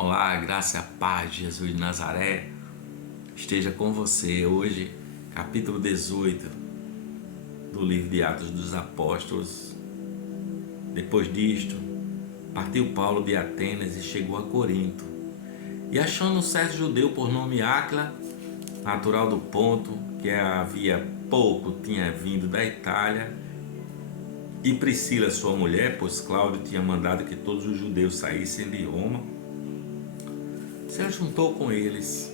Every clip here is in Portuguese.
Olá, graça e a paz de Jesus de Nazaré esteja com você. Hoje, capítulo 18 do livro de Atos dos Apóstolos. Depois disto, partiu Paulo de Atenas e chegou a Corinto. E achando um certo judeu por nome Áquila, natural do Ponto, que havia pouco tinha vindo da Itália, e Priscila, sua mulher, pois Cláudio tinha mandado que todos os judeus saíssem de Roma, se ajuntou com eles.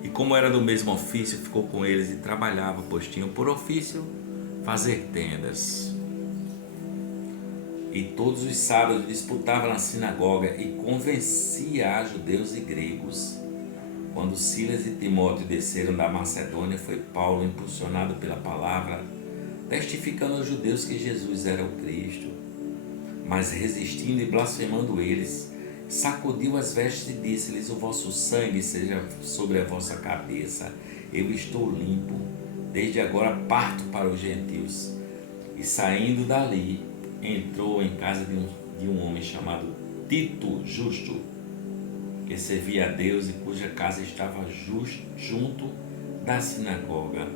E como era do mesmo ofício, ficou com eles e trabalhava, pois tinham por ofício fazer tendas. E todos os sábados disputava na sinagoga e convencia a judeus e gregos. Quando Silas e Timóteo desceram da Macedônia, foi Paulo impulsionado pela palavra, testificando aos judeus que Jesus era o Cristo. Mas resistindo e blasfemando eles, sacudiu as vestes e disse-lhes: o vosso sangue seja sobre a vossa cabeça, eu estou limpo, desde agora parto para os gentios. E saindo dali, entrou em casa de um homem chamado Tito Justo, que servia a Deus e cuja casa estava junto da sinagoga.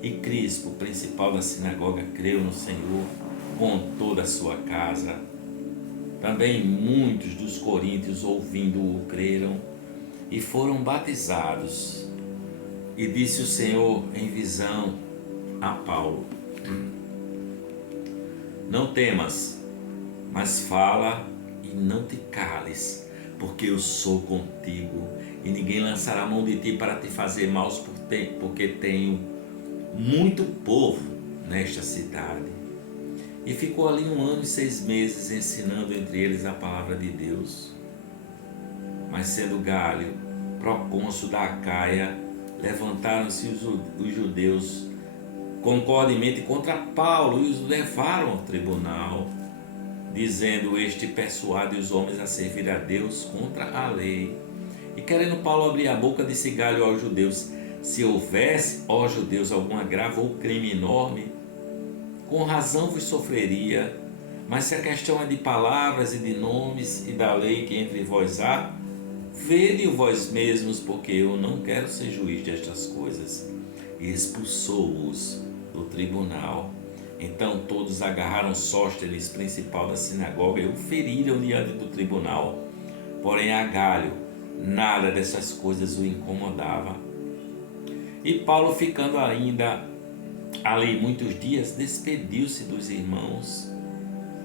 E Crispo, principal da sinagoga, creu no Senhor com toda a sua casa. Também muitos dos coríntios, ouvindo-o, creram e foram batizados. E disse o Senhor em visão a Paulo: não temas, mas fala e não te cales, porque eu sou contigo, e ninguém lançará a mão de ti para te fazer mal, porque tenho muito povo nesta cidade. E ficou ali 1 ano e 6 meses ensinando entre eles a palavra de Deus. Mas sendo Galho procônsul da Acaia, levantaram-se os judeus concordemente contra Paulo e os levaram ao tribunal, dizendo: este persuade os homens a servir a Deus contra a lei. E querendo Paulo abrir a boca, disse Galho aos judeus: se houvesse, ó judeus, algum agravo ou crime enorme, com razão vos sofreria, mas se a questão é de palavras e de nomes e da lei que entre vós há, vede-o vós mesmos, porque eu não quero ser juiz destas coisas. E expulsou-os do tribunal. Então todos agarraram Sóstenes, principal da sinagoga, e o feriram diante do tribunal. Porém a Galho nada dessas coisas o incomodava. E Paulo, ficando ainda ali muitos dias, despediu-se dos irmãos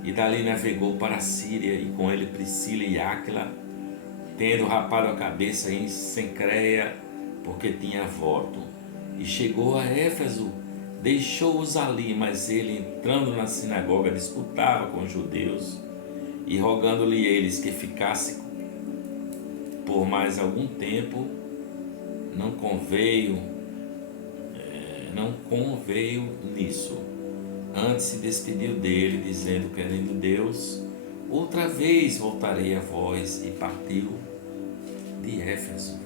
e dali navegou para a Síria, e com ele Priscila e Áquila, tendo rapado a cabeça em Cencreia, porque tinha voto. E chegou a Éfeso, deixou-os ali, mas ele, entrando na sinagoga, disputava com os judeus, e rogando-lhe eles que ficasse por mais algum tempo, não conveio nisso. Antes se despediu dele, dizendo: querendo Deus, outra vez voltarei a vós. E partiu de Éfeso.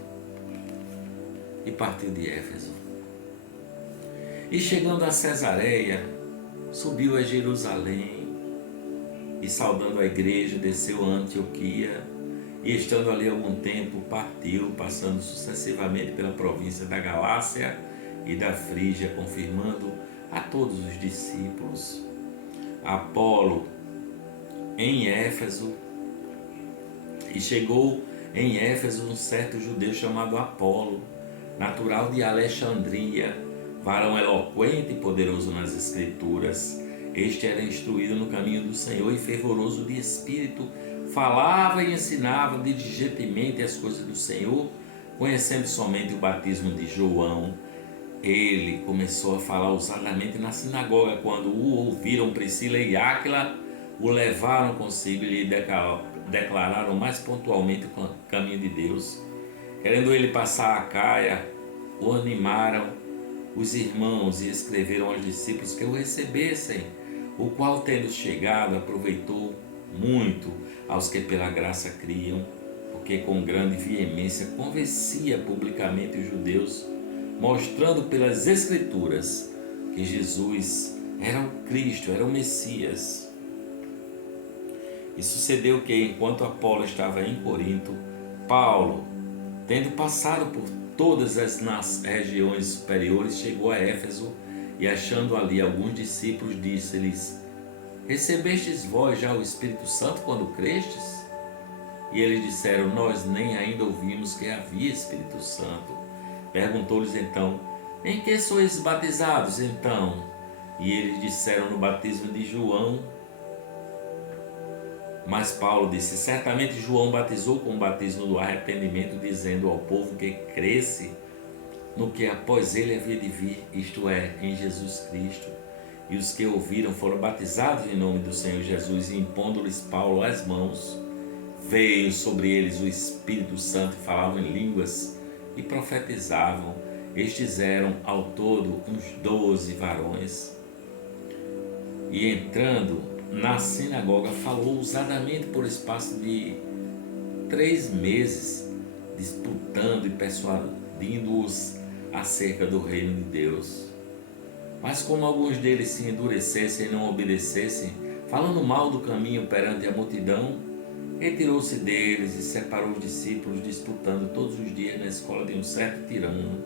E chegando a Cesareia, subiu a Jerusalém, e saudando a igreja, desceu a Antioquia, e estando ali algum tempo, partiu, passando sucessivamente pela província da Galácia e da Frígia, confirmando a todos os discípulos. Apolo em Éfeso. E chegou em Éfeso um certo judeu chamado Apolo, natural de Alexandria, varão eloquente e poderoso nas escrituras. Este era instruído no caminho do Senhor e fervoroso de espírito, falava e ensinava diligentemente as coisas do Senhor, conhecendo somente o batismo de João. Ele começou a falar ousadamente na sinagoga. Quando o ouviram, Priscila e Áquila o levaram consigo e lhe declararam mais pontualmente o caminho de Deus. Querendo ele passar a Caia, o animaram os irmãos e escreveram aos discípulos que o recebessem, o qual, tendo chegado, aproveitou muito aos que pela graça criam, porque com grande veemência convencia publicamente os judeus, mostrando pelas Escrituras que Jesus era o Cristo, era o Messias. E sucedeu que, enquanto Apolo estava em Corinto, Paulo, tendo passado por todas as regiões superiores, chegou a Éfeso e, achando ali alguns discípulos, disse-lhes: Recebestes vós já o Espírito Santo quando crestes? E eles disseram: Nós nem ainda ouvimos que havia Espírito Santo. Perguntou-lhes então: Em que sois batizados então? E eles disseram: No batismo de João. Mas Paulo disse: Certamente João batizou com o batismo do arrependimento, dizendo ao povo que cresce no que após ele havia de vir, isto é, em Jesus Cristo. E os que ouviram foram batizados em nome do Senhor Jesus, e impondo-lhes Paulo as mãos, veio sobre eles o Espírito Santo, e falavam em línguas e profetizavam. Estes eram ao todo uns 12 varões. E entrando na sinagoga, falou ousadamente por espaço de 3 meses, disputando e persuadindo-os acerca do reino de Deus. Mas como alguns deles se endurecessem e não obedecessem, falando mal do caminho perante a multidão, retirou-se deles e separou os discípulos, disputando todos os dias na escola de um certo tirano.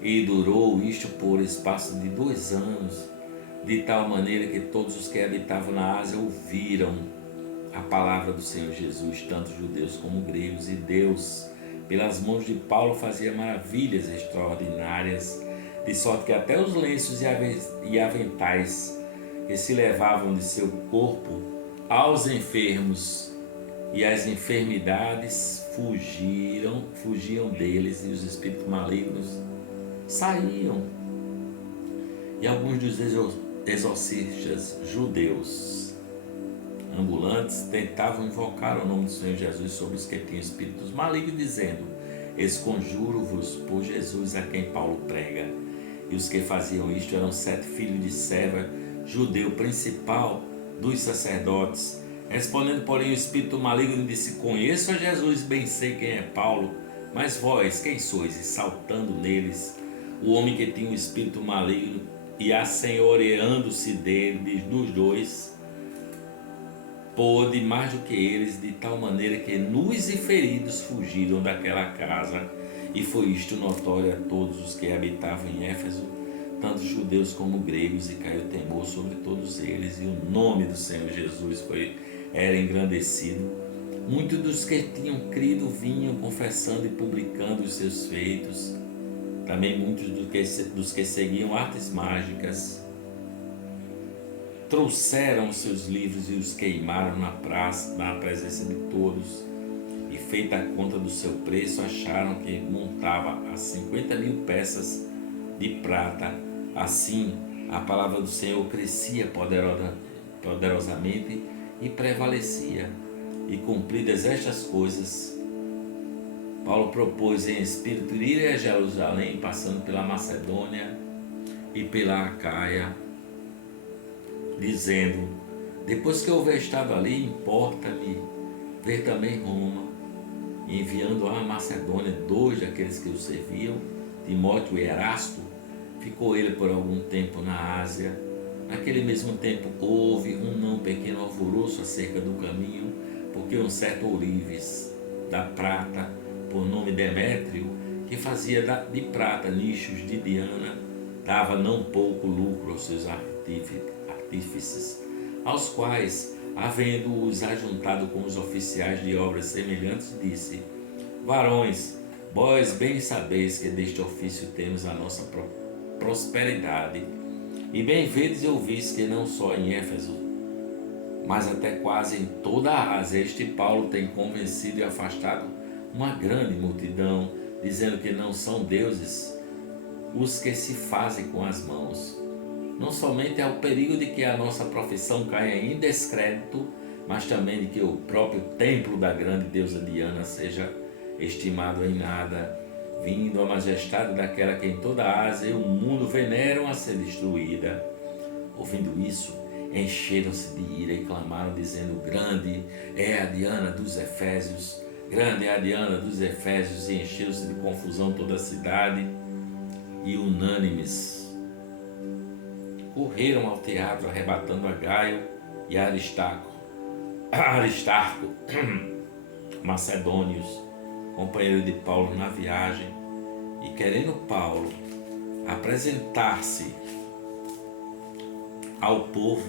E durou isto por espaço de 2 anos, de tal maneira que todos os que habitavam na Ásia ouviram a palavra do Senhor Jesus, tanto judeus como gregos, e Deus, pelas mãos de Paulo, fazia maravilhas extraordinárias, de sorte que até os lenços e aventais que se levavam de seu corpo aos enfermos e as enfermidades fugiam deles, e os espíritos malignos saíam. E alguns dos exorcistas judeus ambulantes tentavam invocar o nome do Senhor Jesus sobre os que tinham espíritos malignos, dizendo: Esconjuro-vos por Jesus a quem Paulo prega. E os que faziam isto eram 7 filhos de Seva, judeu principal dos sacerdotes. Respondendo, porém, o espírito maligno disse: Conheço a Jesus, bem sei quem é Paulo, mas vós, quem sois? E saltando neles, o homem que tinha um espírito maligno, e assenhoreando-se dos dois, pôde mais do que eles, de tal maneira que nus e feridos fugiram daquela casa. E foi isto notório a todos os que habitavam em Éfeso, tanto judeus como gregos, e caiu temor sobre todos eles, e o nome do Senhor Jesus era engrandecido. Muitos dos que tinham crido vinham confessando e publicando os seus feitos. Também muitos dos que seguiam artes mágicas trouxeram os seus livros e os queimaram na praça, na presença de todos. E feita a conta do seu preço, acharam que montava a 50.000 peças de prata. Assim, a palavra do Senhor crescia poderosamente e prevalecia. E cumpridas estas coisas, Paulo propôs em espírito ir a Jerusalém, passando pela Macedônia e pela Acaia, dizendo: Depois que eu houver estado ali, importa-me ver também Roma. E enviando à Macedônia 2 daqueles que o serviam, Timóteo e Erasto, ficou ele por algum tempo na Ásia. Naquele mesmo tempo houve um não pequeno alvoroço acerca do caminho, porque um certo ourives da prata, por nome Demétrio, que fazia de prata nichos de Diana, dava não pouco lucro aos seus artífices, aos quais, havendo-os ajuntado com os oficiais de obras semelhantes, disse: Varões, vós bem sabeis que deste ofício temos a nossa prosperidade, e bem vedes e ouvis que não só em Éfeso, mas até quase em toda a Ásia, este Paulo tem convencido e afastado uma grande multidão, dizendo que não são deuses os que se fazem com as mãos. Não somente há o perigo de que a nossa profissão caia em descrédito, mas também de que o próprio templo da grande deusa Diana seja estimado em nada, vindo a majestade daquela que em toda a Ásia e o mundo veneram a ser destruída. Ouvindo isso, encheram-se de ira e clamaram, dizendo: Grande é a Diana dos Efésios, grande é a Diana dos Efésios, e encheu-se de confusão toda a cidade, e unânimes correram ao teatro, arrebatando a Gaio e a Aristarco, macedônios, companheiros de Paulo na viagem, e querendo Paulo apresentar-se ao povo,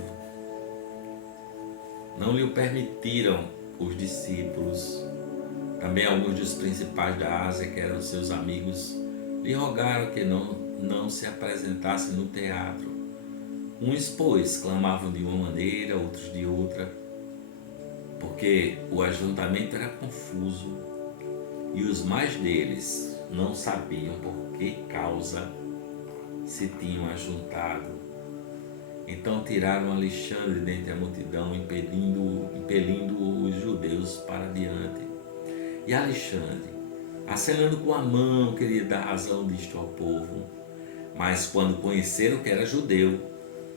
não lhe permitiram os discípulos. Também alguns dos principais da Ásia, que eram seus amigos, lhe rogaram que não se apresentasse no teatro. Uns, pois, clamavam de uma maneira, outros de outra, porque o ajuntamento era confuso e os mais deles não sabiam por que causa se tinham ajuntado. Então tiraram Alexandre dentre a multidão, impelindo os judeus para diante. E Alexandre, acenando com a mão, queria dar razão disto ao povo. Mas quando conheceram que era judeu,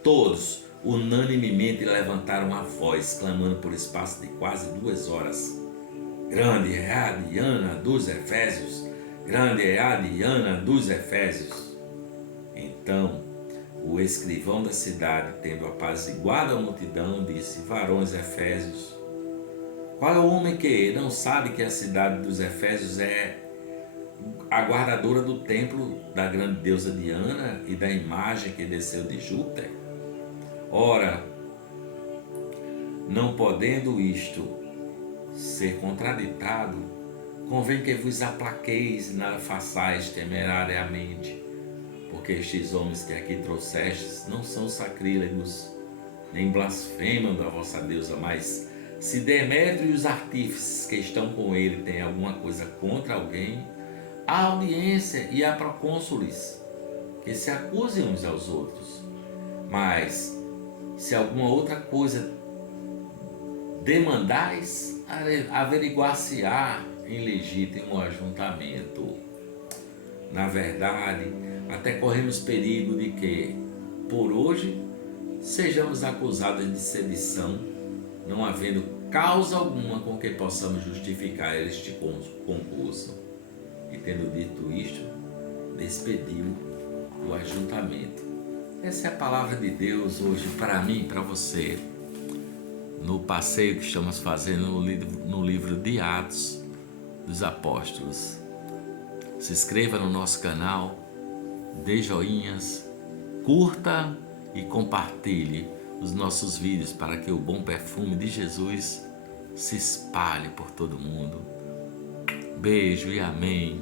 todos unanimemente levantaram a voz, clamando por espaço de quase 2 horas: Grande é a Diana dos Efésios! Grande é a Diana dos Efésios! Então, o escrivão da cidade, tendo apaziguado a multidão, disse: Varões Efésios, qual é o homem que não sabe que a cidade dos Efésios é a guardadora do templo da grande deusa Diana e da imagem que desceu de Júpiter? Ora, não podendo isto ser contraditado, convém que vos aplaqueis e nada façais temerariamente, porque estes homens que aqui trouxestes não são sacrílegos, nem blasfemam da vossa deusa, mas se Demétrio e os artífices que estão com ele têm alguma coisa contra alguém, há audiência e há procônsules que se acusem uns aos outros. Mas se alguma outra coisa demandais, averiguar-se-á em legítimo ajuntamento. Na verdade, até corremos perigo de que, por hoje, sejamos acusados de sedição, não havendo causa alguma com que possamos justificar este concurso. E tendo dito isto, despediu o ajuntamento. Essa é a palavra de Deus hoje para mim e para você, no passeio que estamos fazendo no livro de Atos dos Apóstolos. Se inscreva no nosso canal, dê joinhas, curta e compartilhe os nossos vídeos para que o bom perfume de Jesus se espalhe por todo mundo. Beijo e amém.